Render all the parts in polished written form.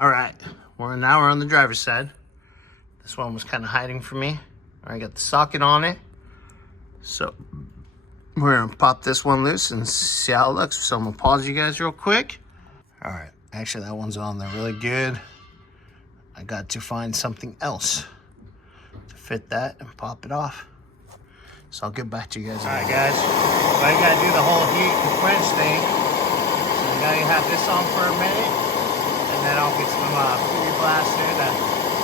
All right, now we're on the driver's side. This one was kind of hiding from me. I got the socket on it. So we're gonna pop this one loose and see how it looks. So I'm gonna pause you guys real quick. All right, actually that one's on there really good. I got to find something else to fit that and pop it off. So I'll get back to you guys. All right, guys, so I gotta do the whole heat and quench thing. So now you have this on for a minute, and then I'll get some Fury Blaster to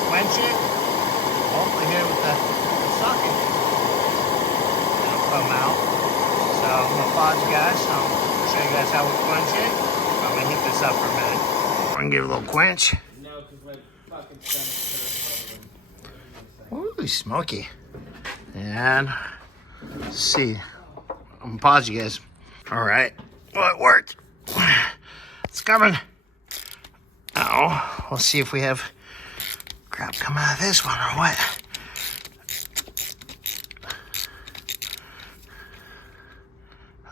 quench it. Hopefully hit it with the socket. It'll come out. So I'm gonna pause you guys. I'll show you guys how we quench it. I'm gonna heat this up for a minute. I'm gonna give it a little quench. No, because my fucking stomach. Ooh, smoky. And let's see. I'm gonna pause you guys. All right. Well, it worked. It's coming. We'll see if we have crap come out of this one or what.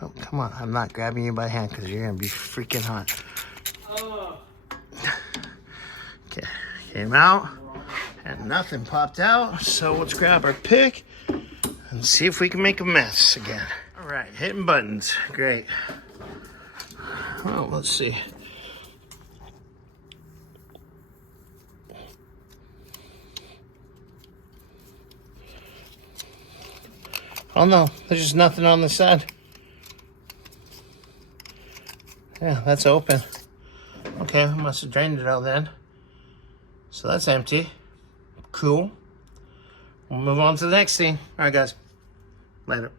Oh, come on. I'm not grabbing you by hand because you're going to be freaking hot. Okay. Came out and nothing popped out. So let's grab our pick and see if we can make a mess again. All right. Hitting buttons. Great. Well, let's see. Oh no, there's just nothing on the side. Yeah, that's open. Okay, I must have drained it out then. So that's empty. Cool. We'll move on to the next thing. All right, guys. Later.